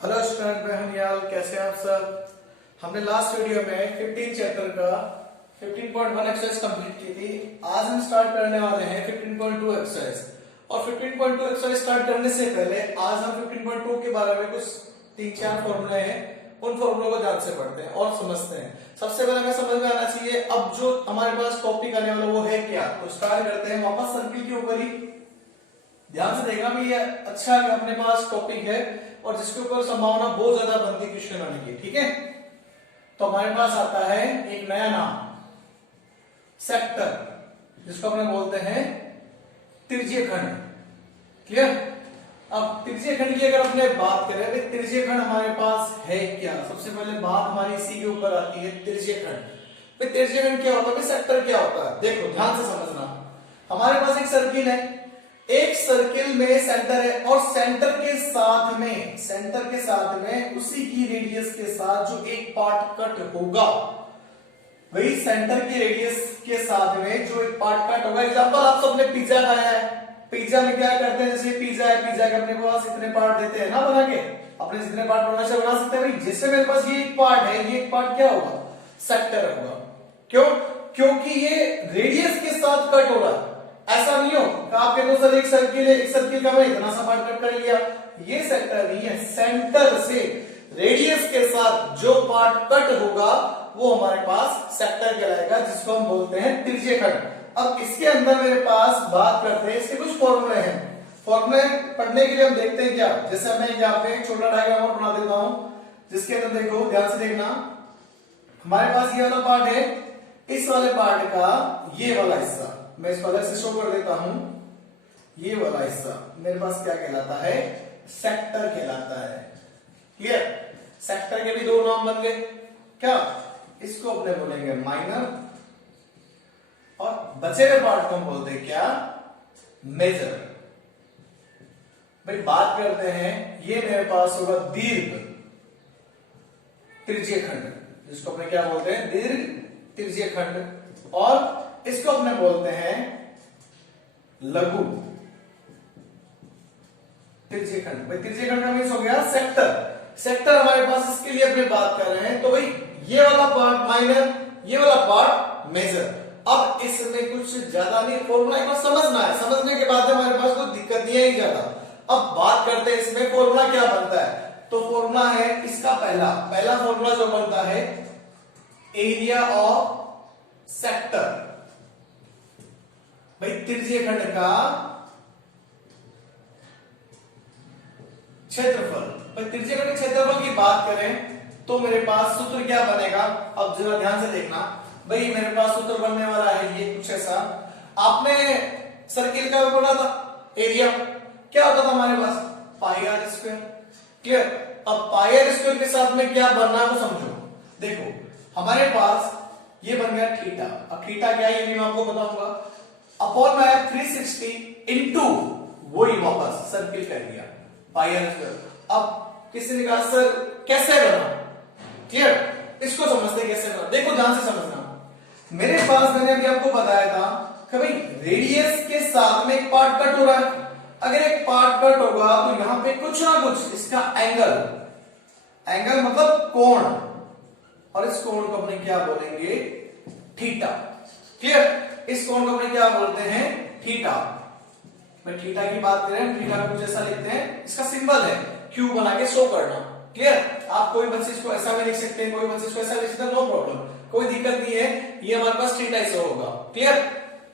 Hello student, मैं हूं निहाल। कैसे हैं आप सब। हमने लास्ट वीडियो में 15 चैप्टर का 15.1 एक्सरसाइज कंप्लीट की थी। आज हम स्टार्ट करने वाले हैं 15.2 एक्सरसाइज। और 15.2 एक्सरसाइज स्टार्ट करने से पहले आज हम 15.2 के बारे में कुछ 3-4 फॉर्मूले हैं, उन फॉर्मूलों को ध्यान से पढ़ते हैं और समझते हैं। सबसे पहले हमें समझ में आना चाहिए अब जो हमारे पास टॉपिक आने वाला वो है क्या। तो स्टार्ट करते हैं वापस सर्किल के ऊपर ही। ध्यान से देखना भी ये अच्छा अपने पास टॉपिक है और जिसके ऊपर संभावना बहुत ज्यादा बनती क्वेश्चन आने की। ठीक है, तो हमारे पास आता है एक नया नाम सेक्टर, जिसको अपने बोलते हैं त्रिज्यीय खंड। क्लियर। अब त्रिज्यीय खंड की अगर अपने बात करें तो त्रिज्यीय खंड हमारे पास है क्या। सबसे पहले बात हमारी इसी के ऊपर आती है, त्रिज्यीय खंड। भाई त्रिज्यीय खंड क्या होता है, सेक्टर क्या होता है। देखो ध्यान से समझना। हमारे पास एक सर्किल है, एक सर्किल में सेंटर है और सेंटर के साथ में उसी की रेडियस के साथ जो एक पार्ट कट होगा, वही सेंटर की रेडियस के साथ में जो एक पार्ट कट होगा। एग्जांपल आप सबने पिज्जा खाया है। पिज्जा में क्या करते हैं, जैसे पिज्जा है, पिज्जा के अपने पास इतने पार्ट देते हैं ना बना के, अपने जितने पार्ट बनाना चाहिए बना सकते हैं। भाई जैसे मेरे पास ये एक पार्ट है, ये एक पार्ट क्या होगा, सेक्टर होगा। क्यों? क्योंकि ये रेडियस के साथ कट हो रहा है। ऐसा नहीं हो आपके तो सर एक सर्किल है, एक सर्किल का मैंने इतना सा पार्ट कट कर लिया, ये सेक्टर नहीं है। सेंटर से रेडियस के साथ जो पार्ट कट होगा वो हमारे पास सेक्टर कहलाएगा, जिसको हम बोलते हैं त्रिज्यीय खंड। अब इसके अंदर मेरे पास बात करते हैं, इसके कुछ फॉर्मूले हैं। फॉर्मूले पढ़ने के लिए हम देखते हैं क्या, जैसे मैं यहाँ पे एक छोटा डायग्राम और बना देता हूं, जिसके अंदर देखो ध्यान से देखना। हमारे पास ये वाला पार्ट है, इस वाले पार्ट का ये वाला हिस्सा मैं इसको अलग से शो कर देता हूं। ये वाला हिस्सा मेरे पास क्या कहलाता है, सेक्टर कहलाता है। क्लियर। सेक्टर के भी दो नाम बन गए क्या, इसको अपने बोलेंगे माइनर और बचे हुए पार्ट को हम बोलते हैं क्या, मेजर। भाई बात करते हैं, ये मेरे पास होगा दीर्घ त्रिज्यीय खंड, जिसको अपने क्या बोलते हैं, दीर्घ त्रिज्यीय खंड। और इसको अपने बोलते हैं लघु त्रिज्यीय खंड। भाई त्रिज्यीय खंड का मीन्स हो गया सेक्टर। सेक्टर हमारे पास इसके लिए अपने बात कर रहे हैं, तो भाई ये वाला पार्ट माइनर, ये वाला पार्ट मेजर। अब इसमें कुछ ज्यादा नहीं, फॉर्मूला एक बार समझना है, समझने के बाद हमारे पास कोई दिक्कत नहीं है ज्यादा। अब बात करते हैं इसमें फॉर्मूला क्या बनता है। तो फॉर्मूला है इसका पहला फॉर्मूला जो बनता है, एरिया ऑफ सेक्टर। भाई त्रिज्यीय खंड का क्षेत्रफल। भाई त्रिज्यीय खंड के क्षेत्रफल की बात करें तो मेरे पास सूत्र क्या बनेगा, अब जरा ध्यान से देखना। भाई मेरे पास सूत्र बनने वाला है ये कुछ ऐसा। आपने सर्किल का बोला था एरिया क्या होता था हमारे पास, पाई आर स्क्वायर। क्लियर। अब पाई आर स्क्वायर के साथ में क्या बनना है वो समझो। देखो हमारे पास ये बन गया थीटा। अब थीटा क्या है ये मैं आपको बताऊंगा। अपॉन में 360 इंटू वही वापस सर्किल कर दिया पाई आर स्क्वायर। अब किसी ने कहा सर कैसे बना, क्लियर, इसको समझते कैसे बना। देखो ध्यान से समझना। मेरे पास मैंने अभी आपको बताया था कि भाई रेडियस के साथ में एक पार्ट कट हो रहा है। अगर एक पार्ट कट होगा तो यहां पे कुछ ना कुछ इसका एंगल मतलब कोण, और इस कोण को अपने क्या बोलेंगे, थीटा। क्लियर। इस कोण को अपने क्या बोलते हैं, थीटा। मैं थीटा की बात करें, थीटा को कुछ ऐसा लिखते हैं, इसका सिंबल है क्यूब बना के शो करना। क्लियर। आप कोई बच्चे को ऐसा भी लिख सकते हैं, कोई बच्चे को ऐसा लिख सकते हैं, नो प्रॉब्लम, कोई दिक्कत नहीं है। ये हमारे पास थीटा ऐसा होगा। क्लियर।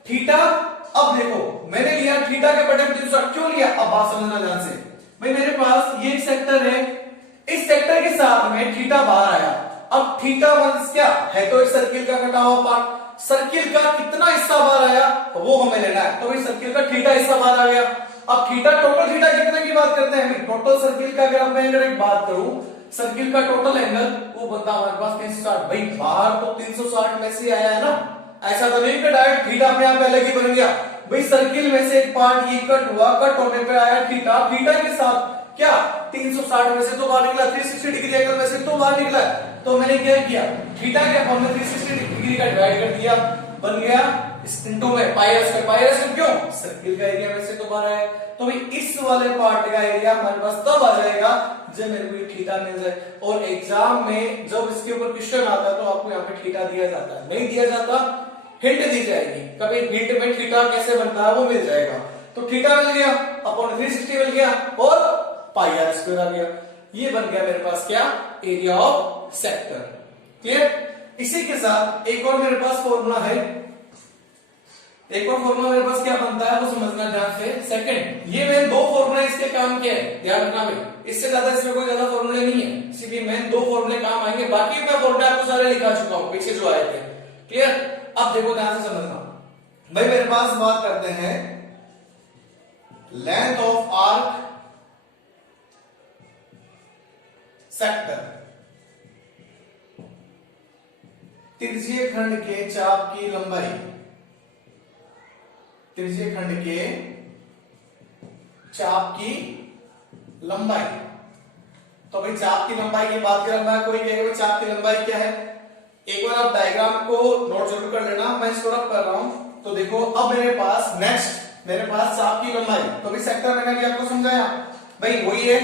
थीटा। अब देखो मैंने लिया थीटा के बटे 360, क्यों लिया, अब बात समझना ध्यान से। भाई मेरे पास ये एक सेक्टर है, इस सेक्टर के साथ में थीटा बाहर आया। अब थीटा मींस क्या है, तो एक सर्किल का कटा हुआ पार्ट। सर्किल का कितना हिस्सा बाहर आया वो हमें लेना है, तो भाई सर्किल का थीटा हिस्सा बाहर आ गया। अब थीटा, टोटल थीटा कितने की बात करते हैं, टोटल सर्किल का अगर मैं एक बात करूं, सर्किल का टोटल एंगल वो बनता हमारे पास 360। भाई बाहर तो 360 में से आया है ना, ऐसा तो नहीं कि डायरेक्ट थीटा अपने आप अलग ही बन गया। भाई सर्किल में से एक पार्ट ये कट हुआ, कट होने पे आया थीटा, थीटा के साथ क्या 360 में से तो बाहर निकला, 360 डिग्री एंगल में से तो बाहर निकला। तो मैंने क्या किया, थीटा के अपॉन में 360 डिग्री का डिवाइड कर दिया। बन गया इस इंटू में पाई आर स्क्वायर क्यों सर्किल का एरिया में से तो बाहर है। तो भाई इस वाले पार्ट का एरिया हमारे पास तब आ जाएगा जब मेरे को थीटा मिल जाए। और एग्जाम में जब इसके ऊपर क्वेश्चन आता है तो आपको यहाँ पे थीटा दिया जाता है, नहीं दिया जाता हिंट दी जाएगी, कभी हिंट में थीटा कैसे बनता है वो मिल जाएगा। तो थीटा मिल गया अपॉन 360 मिल गया और पाई आर स्क्वायर आ गया। ये बन गया मेरे पास क्या एरिया ऑफ सेक्टर। क्लियर। इसी के साथ एक और मेरे पास फॉर्मूला है, एक और फॉर्मूला मेरे पास क्या बनता है वो समझना ध्यान से। सेकंड, ये मैंने दो फॉर्मूला इसके काम के हैं, ध्यान रखना भाई, इससे ज्यादा इसमें कोई ज्यादा फॉर्मूले नहीं है, इसीलिए मैंने दो फॉर्मूले काम आएंगे, बाकी मैं फॉर्मूले आपको सारे लिखा चुका हूं पीछे जो आए थे। क्लियर। अब देखो ध्यान से समझना भाई, मेरे पास बात करते हैं लेंथ ऑफ आर्क सेक्टर, त्रिज्यीय खंड के चाप की लंबाई, त्रिज्यीय खंड के चाप की लंबाई। तो भाई चाप की लंबाई की बात कर रहा है, कोई कहेगा भाई चाप की लंबाई क्या है, एक बार आप डायग्राम को नोट जरूर कर लेना, मैं इसको रब कर रहा हूं। तो देखो अब मेरे पास नेक्स्ट मेरे पास चाप की लंबाई, तो भाई सेक्टर मैंने भी आपको समझाया भाई वही है,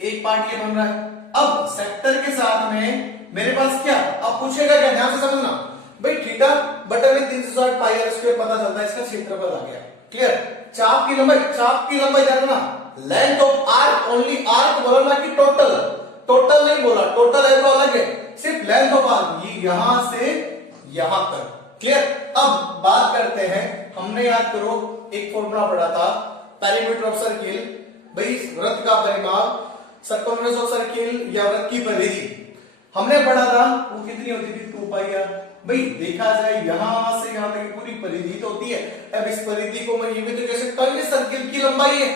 एक पार्ट ये बन रहा है। अब सेक्टर के साथ में मेरे पास क्या, अब पूछेगा क्या, ध्यान से समझना भाई, थीटा बटे में 360 पाई आर स्क्वायर पता चलता है, इसका क्षेत्रफल आ गया। क्लियर। चाप की लंबाई, चाप की लंबाई जानना, length of arc, only arc बोला ना कि टोटल, टोटल नहीं बोला, टोटल है तो अलग है, सिर्फ लेंथ ऑफ आर्क, ये यहां से यहां तक। क्लियर। अब बात करते हैं, हमने याद करो एक फॉर्मूला पढ़ा था पेरीमीटर ऑफ सर्किल, भाई वृत्त का परिमाप, सर्कमफरेंस ऑफ सर्किल या वृत्त की परिधि हमने पढ़ा था, वो कितनी होती थी 2 पाई आर। भाई देखा जाए यहां से यहां तक पूरी परिधि तो होती है, अब इस परिधि को मैं ये भी तो कह सकता हूं सर्किल की लंबाई है।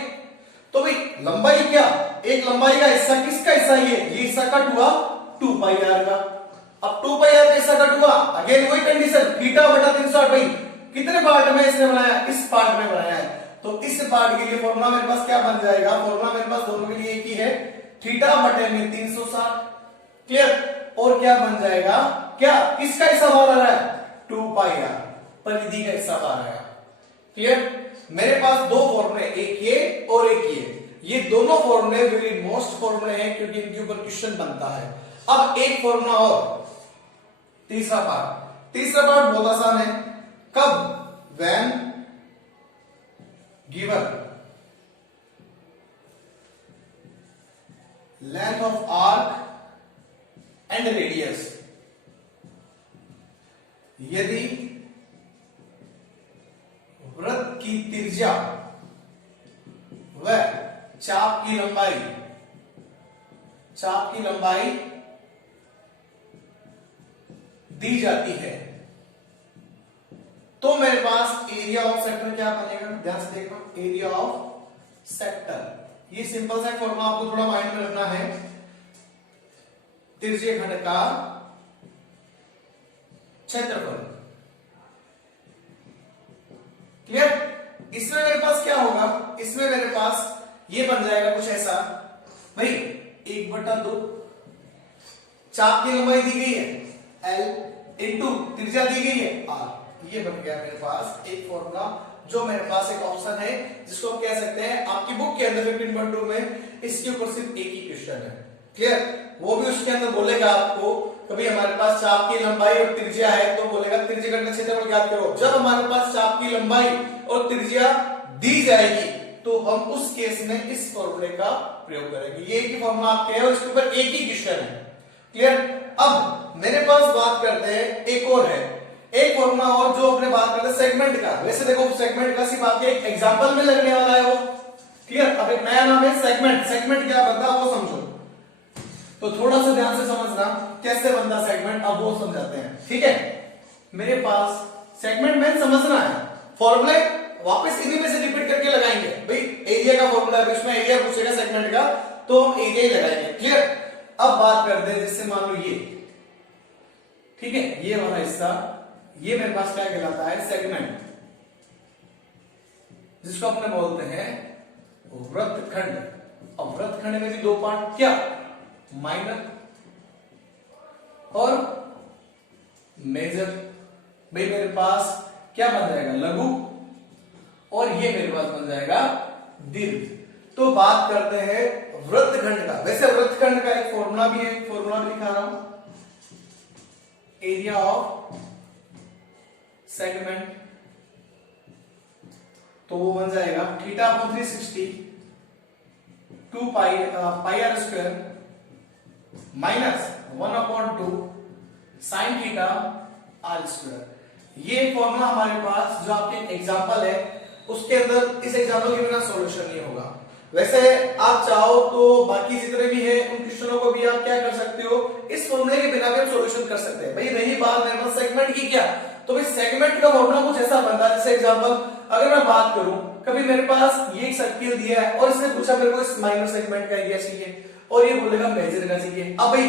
तो भाई लंबाई क्या, एक लंबाई का हिस्सा किसका हिस्सा, ये हिस्सा कट हुआ 2 पाई आर का। अब 2 पाई आर का हिस्सा कट हुआ, अगेन वही कंडीशन, थीटा बटा 360। भाई कितने पार्ट में इसने बनाया, इस पार्ट में बनाया है, तो इस पार्ट के लिए फॉर्मूला मेरे पास क्या बन जाएगा, फॉर्मूला मेरे पास दोनों के लिए एक ही है, थीटा बटे में 360। क्लियर। और क्या बन जाएगा, क्या किसका हिस्सा बाहर आ रहा है, 2 पाई आर, परिधि का हिस्सा बाहर आया। क्लियर। मेरे पास दो फॉर्मूले, एक ये और एक ये दोनों फॉर्मूले वेरी मोस्ट फॉर्मूले हैं क्योंकि इनके ऊपर क्वेश्चन बनता है। अब एक फॉर्मूला और, तीसरा पार्ट, तीसरा पार्ट बहुत आसान है, कब, when given length of arc and radius, यदि वृत्त की त्रिज्या व चाप की लंबाई, चाप की लंबाई दी जाती है, तो मेरे पास एरिया ऑफ सेक्टर क्या बनेगा, ध्यान से देखना, एरिया ऑफ सेक्टर। ये सिंपल सा फॉर्मूला आपको थोड़ा माइंड में रखना है, त्रिज्यीय खंड का क्षेत्रफल। क्लियर। इसमें मेरे पास क्या होगा, इसमें मेरे पास ये बन जाएगा कुछ ऐसा, भाई 1/2 चाप की लंबाई दी गई है L इंटू त्रिज्या दी गई है R, ये बन गया मेरे पास एक फॉर्मूला, जो मेरे पास एक ऑप्शन है जिसको आप कह सकते हैं आपकी बुक के अंदर 15.2 में इसके ऊपर सिर्फ एक ही क्वेश्चन है। क्लियर। वो भी उसके अंदर बोलेगा आपको, कभी हमारे पास चाप की लंबाई और त्रिज्या है तो बोलेगा त्रिज्या खंड का क्षेत्रफल ज्ञात करो। जब हमारे पास चाप की लंबाई और त्रिज्या दी जाएगी तो हम उस केस में इस फॉर्मूले का प्रयोग करेंगे। ये एक फॉर्मूला आपके है और इसके ऊपर एक ही क्वेश्चन है। क्लियर। अब मेरे पास बात करते हैं, एक और है, एक फॉर्मूला और जो अपने बात करते हैं सेगमेंट का। वैसे देखो सेगमेंट का सिर्फ आपके एक एग्जांपल में लगने वाला है वो। क्लियर। अब एक नया नाम है सेगमेंट। सेगमेंट क्या बनता है वो समझो, तो थोड़ा सा ध्यान से समझना कैसे बनता सेगमेंट, अब वो समझाते हैं। ठीक है। मेरे पास सेगमेंट में समझना है, फॉर्मूले वापस इन्हीं में से रिपीट करके लगाएंगे। भाई एरिया का फॉर्मूला है, इसमें एरिया पूछेगा सेगमेंट का तो हम एरिया ही लगाएंगे। क्लियर। अब बात करते हैं, जैसे मान लो ये, ठीक है, ये वाला हिस्सा, ये मेरे पास क्या कहलाता है, सेगमेंट, जिसको अपने बोलते हैं वृत्तखंड। अब वृत्तखंड में भी दो पार्ट, क्या, माइनर और मेजर। भाई मेरे पास क्या बन जाएगा, लघु, और ये मेरे पास बन जाएगा दीर्घ। तो बात करते हैं वृत्तखंड का। वैसे वृत्तखंड का एक फॉर्मूला भी है, फॉर्मूला भी दिखा रहा हूं, एरिया ऑफ सेगमेंट, तो वो बन जाएगा theta upon 360 2 pi r square minus 1/2 sine theta r square. ये फॉर्मूला हमारे पास जो आपके एग्जांपल है उसके अंदर, इस एग्जांपल के बिना सॉल्यूशन नहीं होगा। वैसे आप चाहो तो बाकी जितने भी है उन क्वेश्चनों को भी आप क्या कर सकते हो, इस फॉर्मूले के बिना भी आप सॉल्यूशन कर सकते हैं। भाई रही बात मेरे पास सेगमेंट की, क्या तो भाई सेगमेंट का फॉर्मूला कुछ ऐसा बनता है, जैसे एग्जांपल अगर मैं बात करूं, कभी मेरे पास ये एक सर्किल दिया है और इसने पूछा मेरे को इस माइनर सेगमेंट का एरिया चाहिए और ये बोलेगा मेजर का चाहिए। अब भाई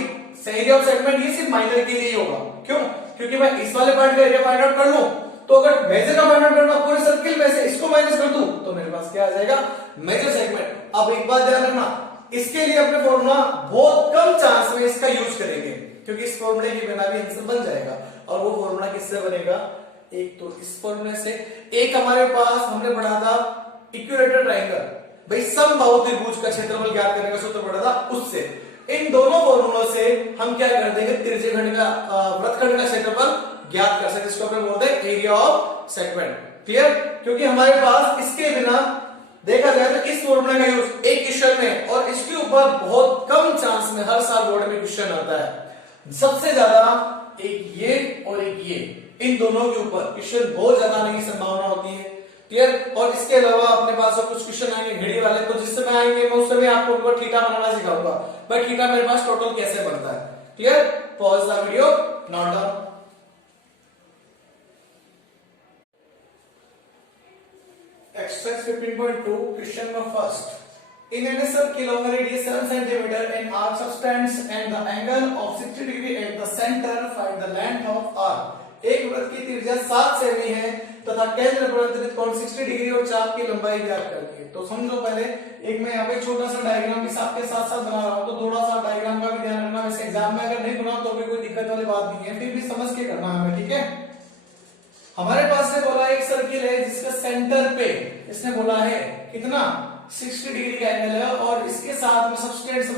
एरिया ऑफ सेगमेंट ये सिर्फ माइनर के लिए ही होगा, क्यों, क्योंकि मैं इस वाले पार्ट का एरिया फाइंड आउट कर लूं, तो अगर मेजर का फाइंड आउट करना पूरे सर्किल में से इसको माइनस कर दूं तो मेरे पास क्या आ जाएगा, मेजर सेगमेंट। अब एक बात ध्यान रखना, इसके लिए अपने फॉर्मूला बहुत कम चांस में इसका यूज करेंगे, क्योंकि इस फॉर्मूले के बिना भी आंसर बन जाएगा। और वो फॉर्मूला किससे बनेगा, एक तो इस फॉर्मूले से, एक हमारे पास हमने पढ़ा था इक्विलेटरल ट्रायंगल, भाई समबाहु त्रिभुज का क्षेत्रफल ज्ञात करने का सूत्र पढ़ा था, उससे इन दोनों फॉर्मूलों से हम क्या कर देंगे, त्रिज्यखंड का वृत्तखंड का क्षेत्रफल ज्ञात कर सकते, इसको अपन बोलते हैं एरिया ऑफ सेगमेंट। क्लियर, क्योंकि हमारे पास इसके बिना देखा जाए तो इस फॉर्मूले का यूज एक क्वेश्चन में और इसके ऊपर बहुत कम चांस में हर साल बोर्ड में क्वेश्चन आता है। सबसे ज्यादा एक ये और एक ये, इन दोनों के ऊपर क्वेश्चन बहुत ज्यादा आने की संभावना होती है। क्लियर, और इसके अलावा अपने पास और कुछ क्वेश्चन आएंगे घड़ी वाले, तो जिस समय आएंगे मैं उस समय आपको उनको थीटा बनाना सिखाऊंगा, भाई थीटा मेरे पास टोटल कैसे बनता है। Clear, pause the video, note down. Exercise 15.2, question number first. In any circle of a radius 7 cm an arc subtends and the angle of 60 degree at the center, find the length of arc. एक वृत्त की त्रिज्या 7 semi है तथा केंद्र पर अंतरित कोण 60 डिग्री और चाप की लंबाई ज्ञात करनी है। तो समझो पहले एक मैं यहाँ पे छोटा सा डायग्राम भी आपके साथ साथ बना रहा हूँ, तो थोड़ा सा डायग्राम का भी ध्यान रखना। वैसे एग्जाम में अगर नहीं बनाओ तो भी कोई दिक्कत वाली बात नहीं है, फिर भी समझ के करना हमें, ठीक है। हमारे पास से बोला एक सर्किल है जिसका सेंटर पे इसने बोला है कितना 60 डिग्री का एंगल है, और इसके साथ में सबस्टेंस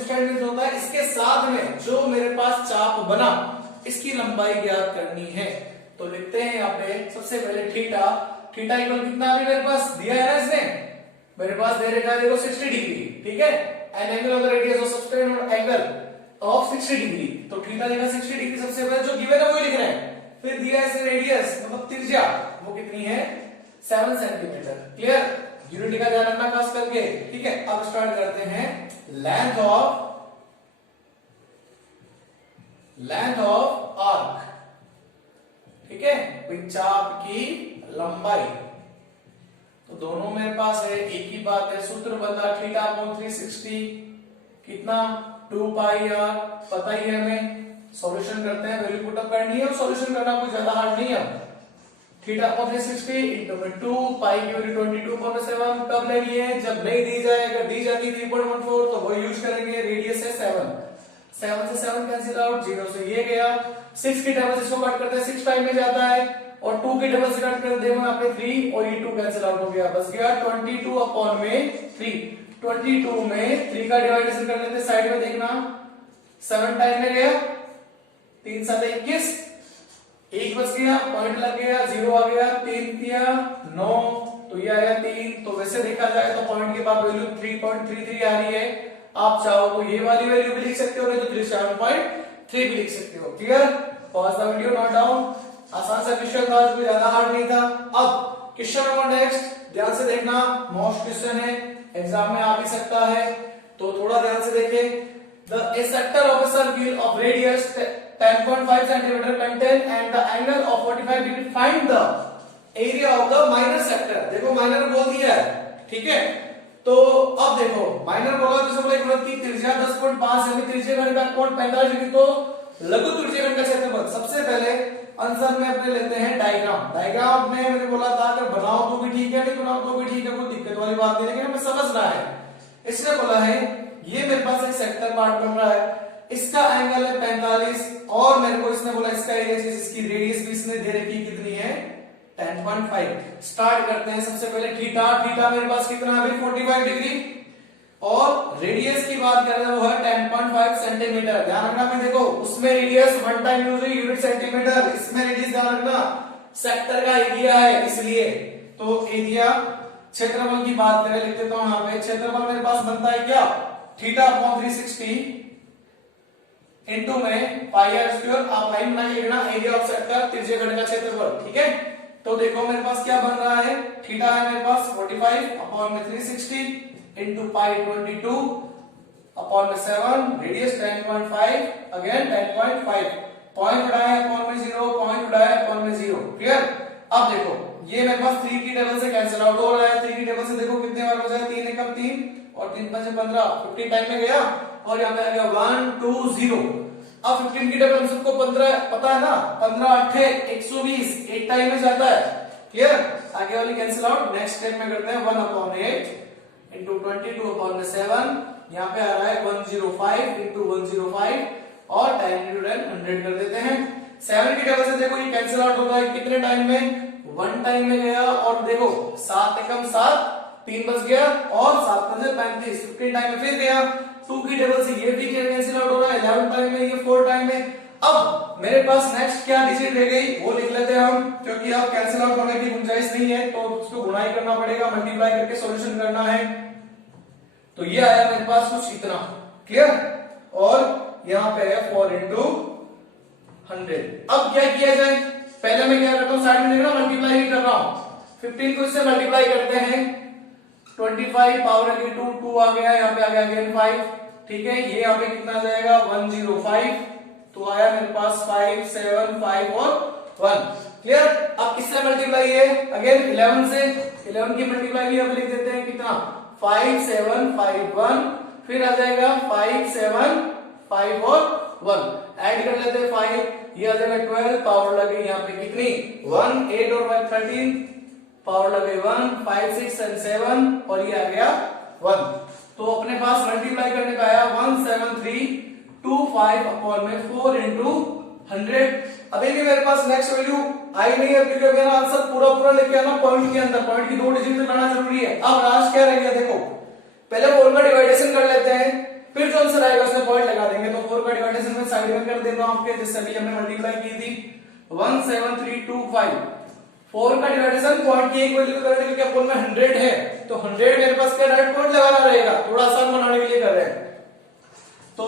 होता है, इसके साथ में जो मेरे पास चाप बना इसकी लंबाई ज्ञात करनी है। तो लिखते हैं यहाँ पे सबसे पहले थीटा, थीटा इक्वल कितना अभी मेरे पास दिया है ना, इसने मेरे पास दे रखा है देखो 60 डिग्री, ठीक है, an angle of the radius of substance और एंगल ऑफ 60 डिग्री। तो थीटा लिखा 60 डिग्री सबसे पहले, जो गिवन है वही लिख रहे हैं। फिर दिया है रेडियस मतलब त्रिज्या, वो कितनी है 7 सेंटीमीटर। क्लियर, यूनिट का ध्यान रखना खास करके, ठीक है। अब स्टार्ट करते हैं लेंथ ऑफ आर्क, ठीक है, चाप की लंबाई। तो दोनों मेरे पास है, एक ही बात है, सूत्र बदला थीटा अपॉन 360 कितना 2 पाई आर, पता ही है हमें। सॉल्यूशन करते हैं, वैल्यू पुट अप करनी है और सॉल्यूशन करना कोई ज्यादा हार्ड नहीं है। थीटा अपॉन 360 इनटू में 2 पाई की वैल्यू 22.7 कब लगी है, जब नहीं दी जाए, अगर दी जाती 3.14 तो वो यूज करेंगे। रेडियस है 7 से 7 कैंसिल आउट, 0 से ये गया, 6 की टेबल से इसको कट करते हैं 6 टाइम में जाता है, और 2 की टेबल से कट कर देंगे आपने 3, और ये 2 कैंसिल आउट हो गया, बस गया 22 अपॉन में 3। 22 में 3 का डिवाइडेशन कर लेते, साइड में देखना 7 टाइम में गया, 3 7 21, 1 बच गया, पॉइंट लग गया, 0 आ गया, 3 दिया 9, तो ये आया 3। तो वैसे देखा जाए तो पॉइंट के बाद वैल्यू 3.33 आ रही है। आप चाहो तो ये वाली वैल्यू भी लिख सकते हो, नहीं तो 37.3 भी लिख सकते हो। Clear, pause the video, note down. आसान सा क्वेश्चन था, कोई ज्यादा हार्ड नहीं था। अब क्वेश्चन नंबर नेक्स्ट, ध्यान से देखना, मोस्ट क्वेश्चन है, एग्जाम में आ भी सकता है, तो थोड़ा ध्यान से देखें। A sector of a circle of radius 10.5 cm contain and the angle of 45 degree. Find the area of the minor sector. देखो माइनर बोल दिया है, ठीक है। तो अब देखो माइनर बोला तो सब एक वृत्त की त्रिज्या 10.5 सेमी, त्रिज्यखंड का कोण 45 डिग्री, तो लघु त्रिज्यखंड का क्षेत्रफल। सबसे पहले आंसर में अपने लेते हैं डायग्राम। डायग्राम में मैंने बोला था अगर बनाओ तो भी ठीक है, नहीं बनाओ तो भी ठीक है, कोई दिक्कत वाली बात नहीं, लेकिन हमें समझना है। इसने बोला है ये मेरे पास एक सेक्टर पार्ट बन रहा है, इसका एंगल है 45 और मेरे को इसने बोला इसका एरिया, इसकी रेडियस भी इसने दे रखी कितनी है 10.5। स्टार्ट करते हैं सबसे पहले थीटा। थीटा मेरे पास कितना है 45 डिग्री और रेडियस की बात करें वो है 10.5 सेंटीमीटर। ध्यान रखना भाई, देखो उसमें रेडियस वन टाइम यूज हुई यूनिट सेंटीमीटर, इसमें रेडियस ध्यान रखना सेक्टर का एरिया है इसलिए। तो एरिया क्षेत्रफल की बात करें लिख देता हूं यहां पे, क्षेत्रफल मेरे पास बनता है क्या थीटा अपॉन 360 इनटू में पाई आर स्क्वायर। आप लाइन बना के लिखना एरिया ऑफ सेक्टर त्रिज्या खंड का क्षेत्रफल, ठीक है। तो देखो मेरे पास क्या बन रहा है, थीटा है मेरे पास 45 अपॉन में 360 इनटू पाई 22 अपॉन में 7, रेडियस 10.5 अगेन 10.5, पॉइंट उठाया अपॉन में 0, पॉइंट उठाया अपॉन में 0, क्लियर। अब देखो ये मेरे पास 3 की टेबल से कैंसिल आउट हो रहा है। 3 की टेबल से देखो कितने बार बचा है, 3 एकम 3 और 3 5 15, 15 टाइम में गया और यहाँ पे आ गया 1 2 0। अब 15 की टेबल हम सबको 15 पता है ना, 15 8 120 एक टाइम में जाता है, क्लियर। आगे वाली कैंसिल आउट। नेक्स्ट स्टेप में करते हैं 1 अपॉन 8 इंटू 22 अपॉन में 7, यहाँ पे आ रहा है 105 इंटू 105 और 10 इंटू 10 100 कर देते हैं। 7 की टेबल से देखो ये कैंसिल आउट होता है कितने टाइम में, 1 टाइम में गया और देखो 7 एकम 7, 3 बच गया और 7 पंजे 35, 15 टाइम में फिर गया। 2 की टेबल से ये भी कैंसिल आउट हो रहा है 11 टाइम में, ये 4 टाइम में। अब मेरे पास नेक्स्ट क्या डिजिट रह गई वो लिख लेते हैं हम, क्योंकि अब कैंसिल आउट होने की गुंजाइश नहीं है तो उसको गुणाई करना पड़ेगा, मल्टीप्लाई करके सॉल्यूशन करना है। तो ये आया मेरे पास कुछ इतना, क्लियर। और यहाँ पे है 4 इंटू 100। अब क्या किया जाए, पहले मैं क्या करता हूँ साइड में देखना मल्टीप्लाई ही कर रहा हूँ। 15 को इससे मल्टीप्लाई करते हैं 25 पावर की 2 2 आ गया, यहाँ पे आ गया अगेन 5, ठीक है। ये यहाँ पे कितना आ जाएगा 105, तो आया मेरे पास 5 7 5 और 1, क्लियर। अब किससे मल्टीप्लाई है अगेन 11 से, 11 की मल्टीप्लाई भी हम लिख देते हैं कितना 5 7 5 1, फिर आ जाएगा 5 7 5 और 1, ऐड कर लेते हैं 5, ये आ जाएगा 12, पावर लगे यहाँ पे कितनी 1 8 और 5 13, पावर लगे 1 5 6 एंड 7 और ये आ गया 1। तो अपने पास मल्टीप्लाई करने का आया 17325 अपॉन में 4 इंटू 100। अभी भी मेरे पास नेक्स्ट वैल्यू आई नहीं है क्योंकि मेरा आंसर पूरा लेके आना पॉइंट के अंदर, पॉइंट की 2 डिजिट में लाना जरूरी है। अब लास्ट क्या रह गया देखो, पहले 4 का डिवाइडेशन कर लेते हैं, फिर जो आंसर आएगा उसमें पॉइंट लगा देंगे। तो 4 का डिवाइडेशन में साइड में कर देता हूं आपके, जिससे भी हमने मल्टीप्लाई की थी 17325। 4 का डिवाइडेशन पॉइंट की एक वैल्यू करने के लिए अपन में 100 है, तो 100 मेरे पास क्या डायरेक्ट पॉइंट लगाना रहेगा, थोड़ा आसान बनाने के लिए कर रहे हैं। तो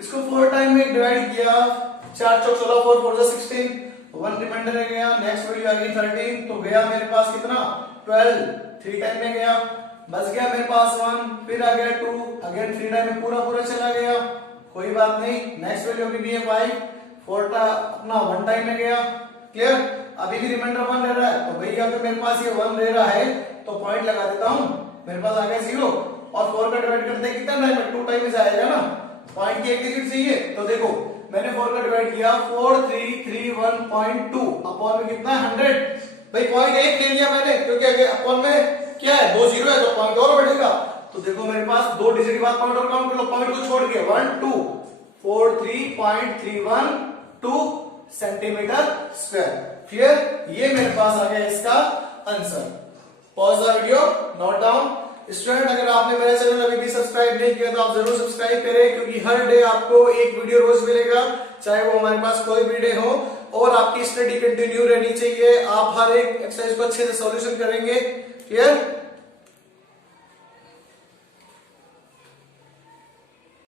इसको 4 टाइम में डिवाइड किया, 4 चौक 16 4 4 16, 1 रिमाइंडर रह गया, नेक्स्ट वैल्यू आ गई 13, तो गया मेरे पास कितना 12, 3 टाइम में गया, बच गया मेरे पास 1, फिर आ गया 2, अगेन 3 टाइम में पूरा चला गया, कोई बात नहीं। नेक्स्ट वैल्यू अभी भी है 5, 4 अपना 1 टाइम में गया, क्लियर। अभी भी रिमाइंडर 1 रह रहा है, तो भैया अगर मेरे पास ये 1 रह रहा है तो पॉइंट लगा देता हूं, मेरे पास आ गया 0 और 4 का डिवाइड करते कितना टाइम में 2 टाइम में जाएगा ना, पॉइंट की एक डिजिट चाहिए। तो देखो मैंने 4 का डिवाइड किया 4331.2 अपॉन में कितना 100, भाई पॉइंट एक ले लिया मैंने क्योंकि अगर अपॉन में क्या है 2 0 है तो पॉइंट और बढ़ेगा। तो देखो मेरे पास 2 डिजिट के बाद पॉइंट और काउंट कर लो, पॉइंट को छोड़ के 1 2 43.312 सेंटीमीटर स्क्वायर, क्लियर। ये मेरे पास आ गया इसका answer. Pause the video, note down. Student अगर आपने मेरा चैनल अभी भी सब्सक्राइब नहीं किया तो आप जरूर सब्सक्राइब करें, क्योंकि हर डे आपको एक वीडियो रोज मिलेगा, चाहे वो हमारे पास कोई भी डे हो, और आपकी स्टडी कंटिन्यू रहनी चाहिए। आप हर एक एक्सरसाइज को अच्छे से सॉल्यूशन करेंगे, क्लियर।